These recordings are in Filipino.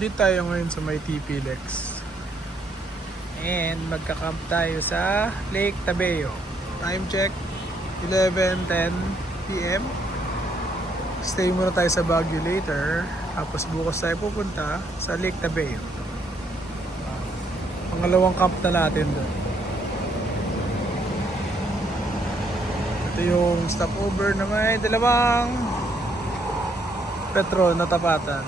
Dito tayo ngayon sa may TP-Lex. And magka-camp tayo sa Lake Tabeo. Time check 11:10 PM. Stay muna tayo sa Baguio later. Tapos bukas tayo pupunta sa Lake Tabeo. Pangalawang camp na natin doon. Ito yung stopover na may dalawang Petron na tapatan.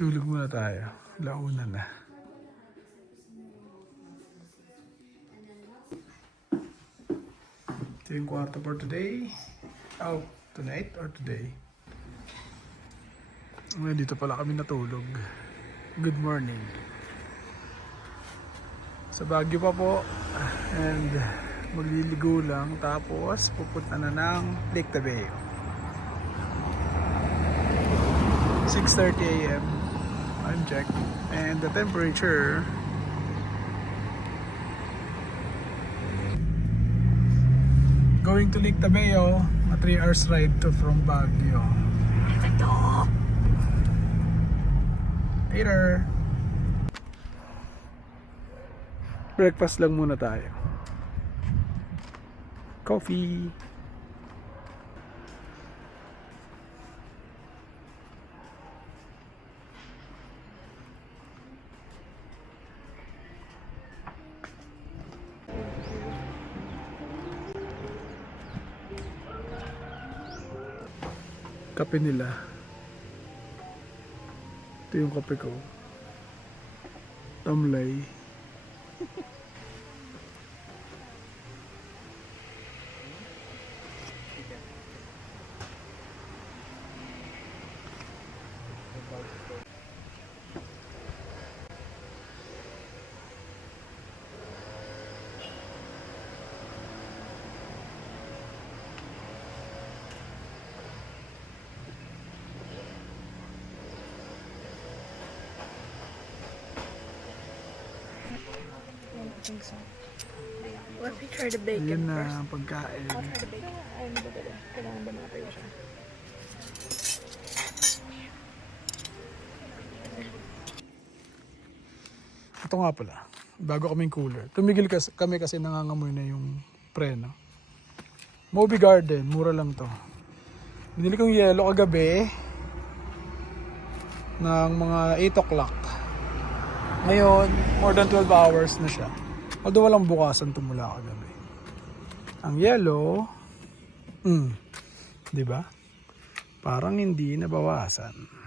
Tulog muna tayo. Launa na. Ito yung kwarto for today. Oh, tonight or today? Ngayon dito pala kami natulog. Good morning. Sa Baguio pa po. And magliligo lang. Tapos pupunta na ng Lake Tabeo. 6:30 AM. Time check. And the temperature going to Lake Tabeo, a 3 hours ride to from Baguio. Later. Breakfast lang muna tayo. Coffee. Kape nila. Ito yung kape ko. Tamlay. I think so. Let me try the bacon Yun na first. ang pagkain. I'll try the bacon. Ay, ano ba dali? Kailangan ba natin siya? Ito nga pala. Bago kaming cooler. Tumigil kami kasi nangangamoy na yung preno. Moby Garden. Mura lang to. Binili kong yelo kagabi ng mga 8 o'clock. Ngayon, more than 12 hours na siya. Although walang bukasan tumula kagabi. Ang yellow, di ba? Parang hindi nabawasan.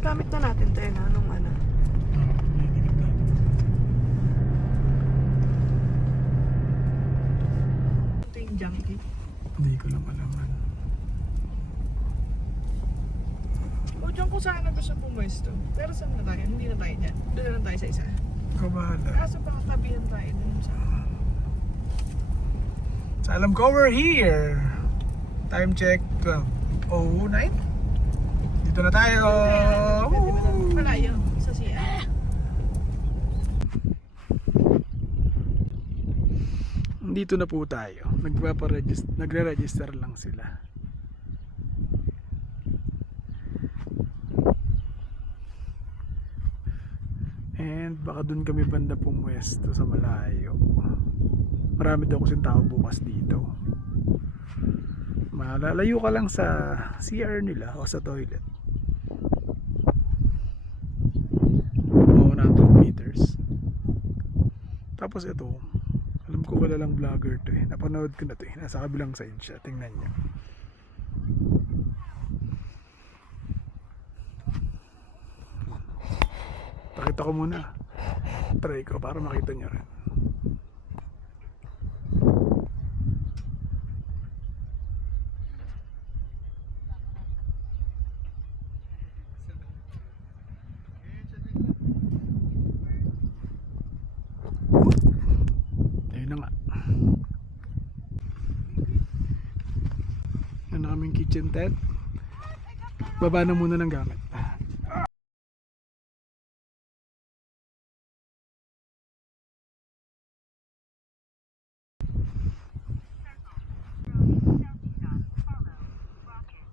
Gamit na natin tayo na anong ano. Ito yung junkie. Hindi ko lang alaman. O dyan ko sana gusto pumwesto. Pero saan na tayo? Hindi na tayo dyan. Doon na lang tayo sa isa. Ikaw bahala. Kaso baka kabihan tayo dun sa... So, alam ko we're here. Time check 12:09. Dito na tayo. Malayo. Sa siya. Dito na po tayo. Nagre-register lang sila. And baka dun kami banda pumwesto sa malayo. Marami daw kasing tao bukas dito. Malalayo ka lang sa CR nila o sa toilet. Mga 100 meters. Tapos ito, alam ko wala lang vlogger to eh. Napanood ko na to eh. Nasa kabilang side siya. Tingnan nyo. Pakita ko muna. Try ko para makita nyo rin. Ayun na nga. Yan na kaming kitchen tent. Baba na muna ng gamit.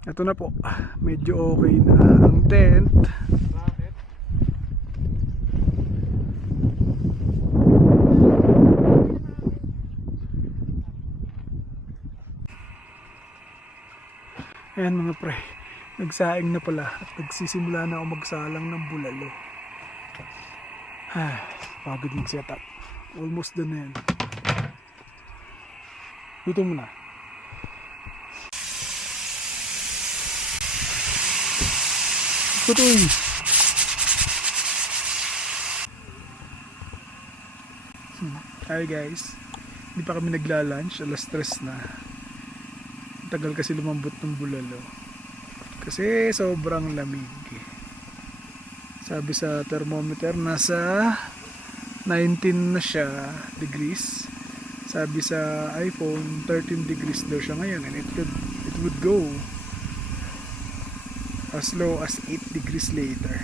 Ito na po. Medyo okay na ang tent. Ayan mga pre, nagsaing na pala at nagsisimula na ako magsalang ng bulalo. Pagod mag-setup. Almost done na yan. Luto mo na. Tutoy! Hi guys, hindi pa kami nagla-lunch, alas 3 na. Tagal kasi lumambot ng bulalo kasi sobrang lamig. Sabi sa thermometer nasa 19 na siya degrees. Sabi sa iPhone 13 degrees daw siya ngayon, and it would go as low as 8 degrees later.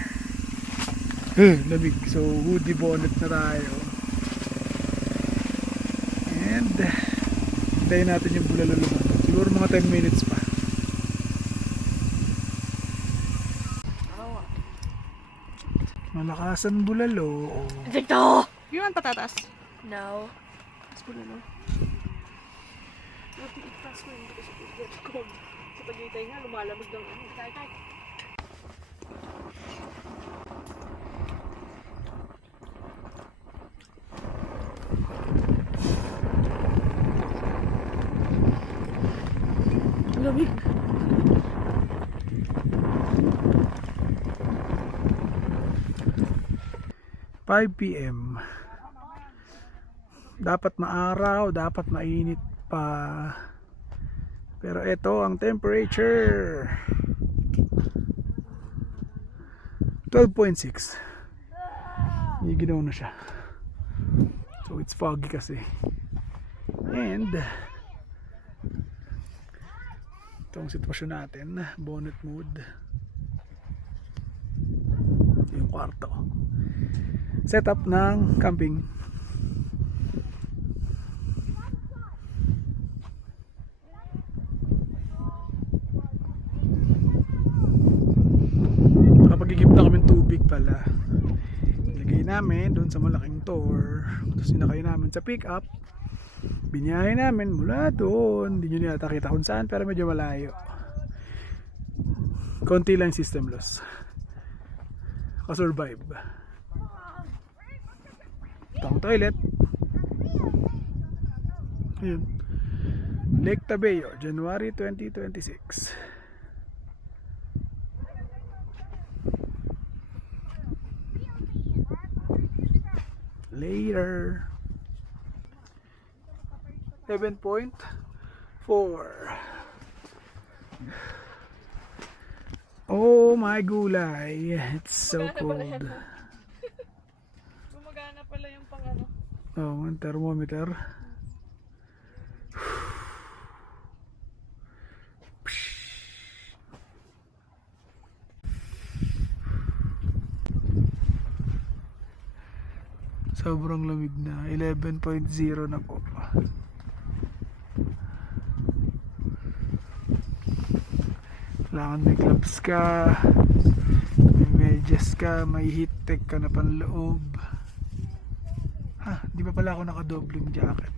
Lamig. So hoodie bonnet na tayo, and hintayin natin yung bulalo lumambot. Siguro mga 10 minutes pa. Malakasan bulalo. Dito! You want patatas? No. Mas bulalo. Ititas ko hindi kasi ko. Sa Tagaytay nga, lumalamig ng ano. Tagaytay. Lamig. 5 PM. Dapat maaraw, dapat mainit pa. Pero ito ang temperature. 12.6. Ginaw na siya. So it's foggy kasi. And itong sitwasyon natin, bonnet mode. Yung kwarto. Setup ng camping. Nakapagigip na kami tubig pala. Ilagay namin doon sa malaking tour. Tapos sinakay namin sa pick up. Binyahe namin mula doon. Hindi nyo niyata kita kung saan, pero medyo malayo. Konti lang system loss. Kasurvive. Ito ang toilet. Ayun. Lake Tabeo, January 2026. Later. 7.4. Oh my gulay. It's so cold. Gumagana pala yung pang ano. Oh, ang thermometer. Sobrang lamig na. 11.0 na po. Kailangan may gloves ka, may medyas ka, may heat tech ka na panloob. Di ba pala ako nakadobling jacket?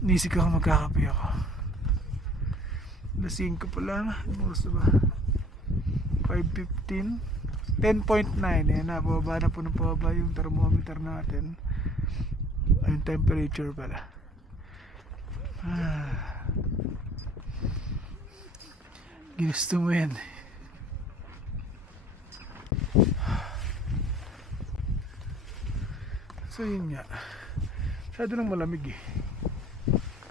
Nisig ako magkakape ako. Lasing ko pala. Oras ba? 5:15. 10.9. Ayan na, bababa na po ng pababa yung thermometer natin. Yung temperature pala. Ginusto mo yan. So yun nga. Masyado lang malamig eh.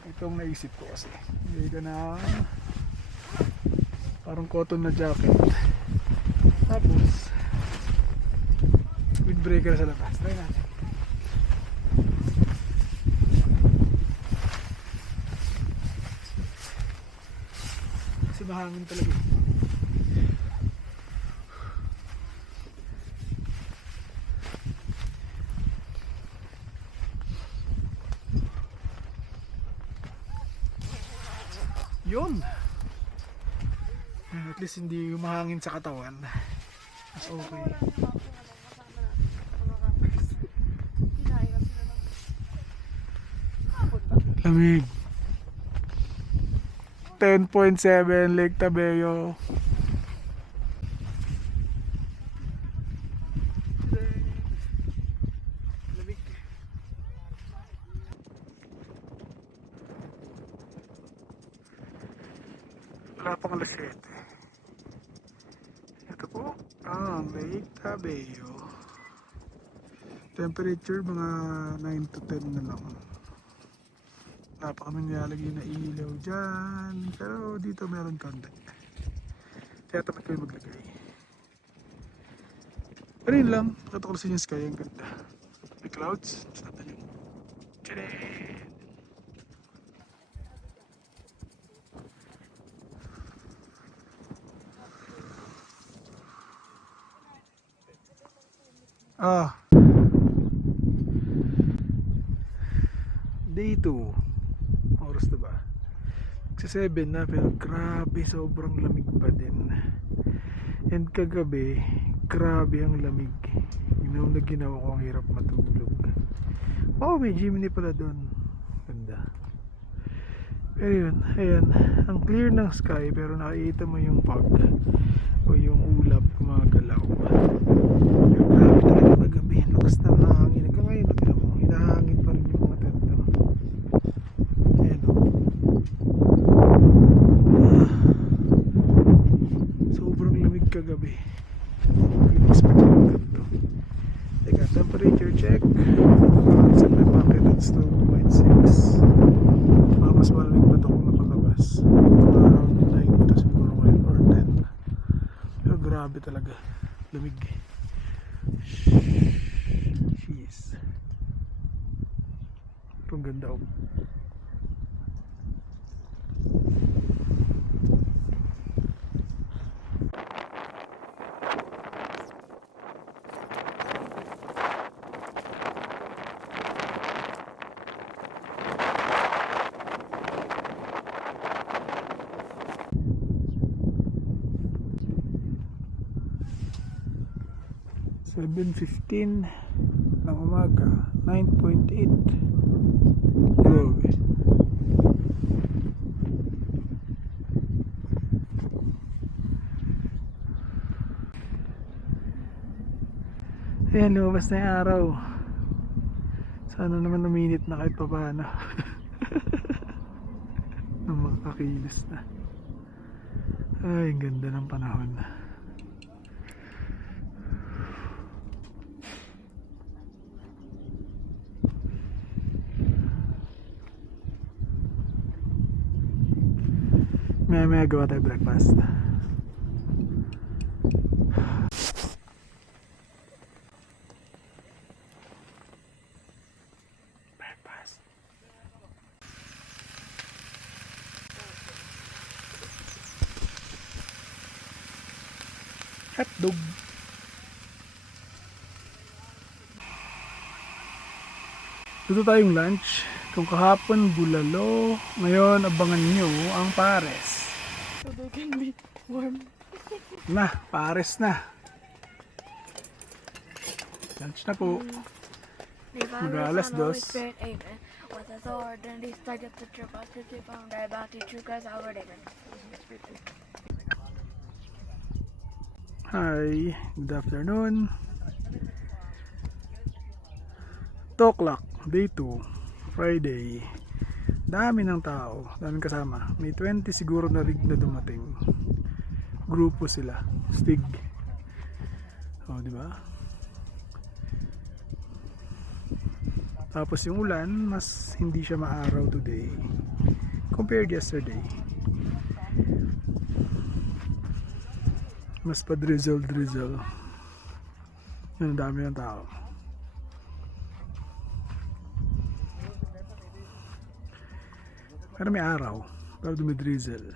Itong naisip ko kasi. Hindi ka na parang cotton na jacket. Tapos windbreaker sa labas. Try natin. Kasi mahangin talaga eh. Yun. At least hindi mahangin sa katawan. Mas okay. Lamig. 10.7 Lake Tabeo. Lamig. Wala pang alas 7. Ito po ang Lake Tabeo. Temperature mga 9 to 10 na lang. Wala pa kami nilalagay na ilaw dyan. Pero dito meron konti. Kaya tapat kayo maglagay. Pero yun lang. Nakatuklasin yung sky. Ang ganda. May clouds. Sa natin yung tcharin! Ah. Day 2. Oras na ba? Sa 7 na pero grabe sobrang lamig pa din. And kagabi, grabe ang lamig. Ginawa na ginawa ko, ang hirap matulog. Oh, may Jimny pala doon. Ganda. Pero yun, ayan. Ang clear ng sky pero nakikita mo yung fog o yung ulap gumagalaw. Pero grabe talaga kagabi. Lakas ng hangin. Hanggang ngayon, hinahangin pa rin yung mga tento. Ayan o. Sobrang lamig kagabi. Expect ko yung ganito. Teka, temperature check. Sa may packet at 2.6. Mas malamig ba ito kung napalabas? Around 9 ito siguro ngayon or 10. Pero grabe talaga. Lamig. Jeez. Pero ang ganda oh. $7:15 ng umaga, 9.8. Grabe. Ayan, lumabas na yung araw. Sana naman uminit na kahit pa paano. Nang makakakilos na. Ay, ang ganda ng panahon. May gawa tayo breakfast. Breakfast. Hotdog. Dito tayong lunch. Kung kahapon bulalo, ngayon abangan nyo ang pares. So they can be warm. Na, pares na. Lunch na po. Mag-alas 2. With the sword and he started to trip us to keep on die about the true guys already. Hi, good afternoon. 2 o'clock, day 2, Friday. Dami ng tao, daming kasama. May 20 siguro na rig na dumating. Grupo sila, Stig. Oh, di ba? Tapos yung ulan, mas hindi siya maaraw today compared yesterday. Mas pa drizzle. Yun, ang dami ng tao. Pero may araw, pero dumidrizzle.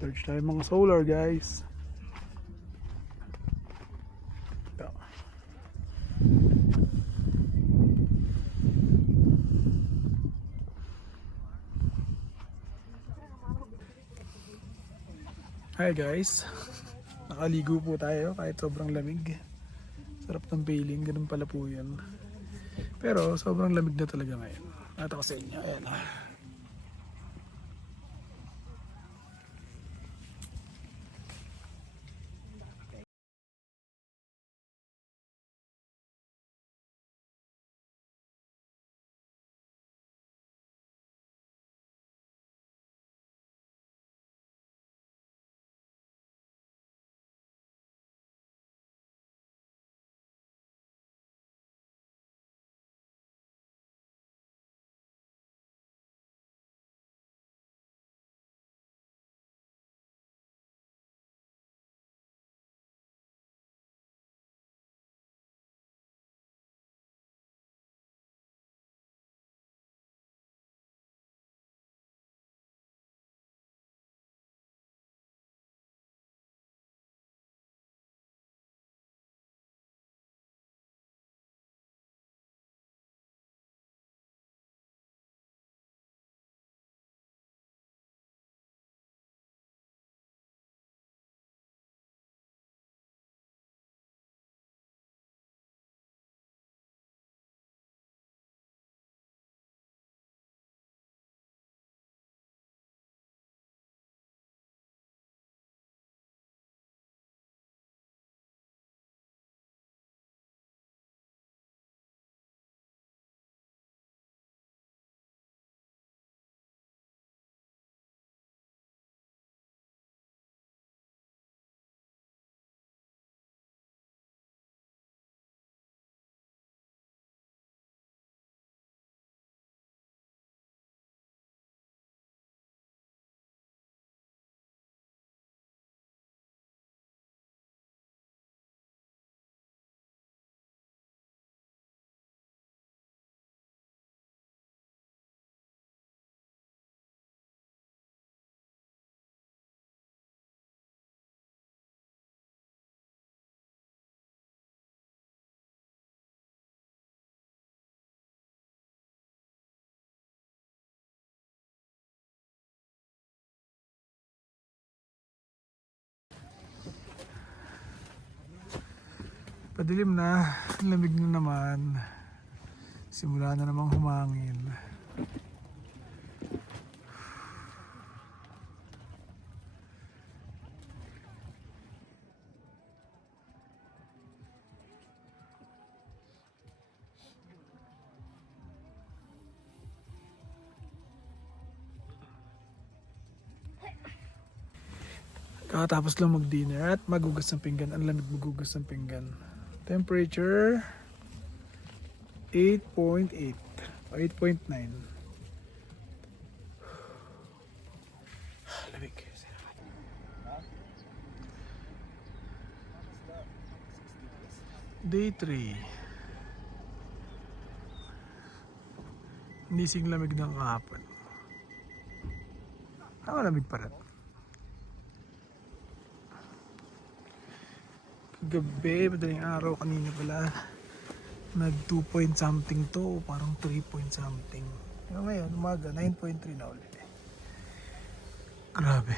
Charge tayo mga solar, guys. Ito. Hi guys, nakaligo po tayo kahit sobrang lamig. Sarap ng bailing, ganun pala po yan. Pero sobrang lamig na talaga ngayon. Ito ko sa inyo, ayan ah. Padilim na, lamig na naman. Simula na namang humangin. Kakatapos lang mag-dinner at magugas ng pinggan. Ang lamig magugas ng pinggan. Temperature 8.8 o 8.9. Lamig. Day 3. Hindi sing lamig ng kahapon. Lamig pa rin. Gabi, madaling araw kanina pala. Nag 2 point something to, parang 3 point something. Ngayon, umaga, 9.3 na ulit. Grabe.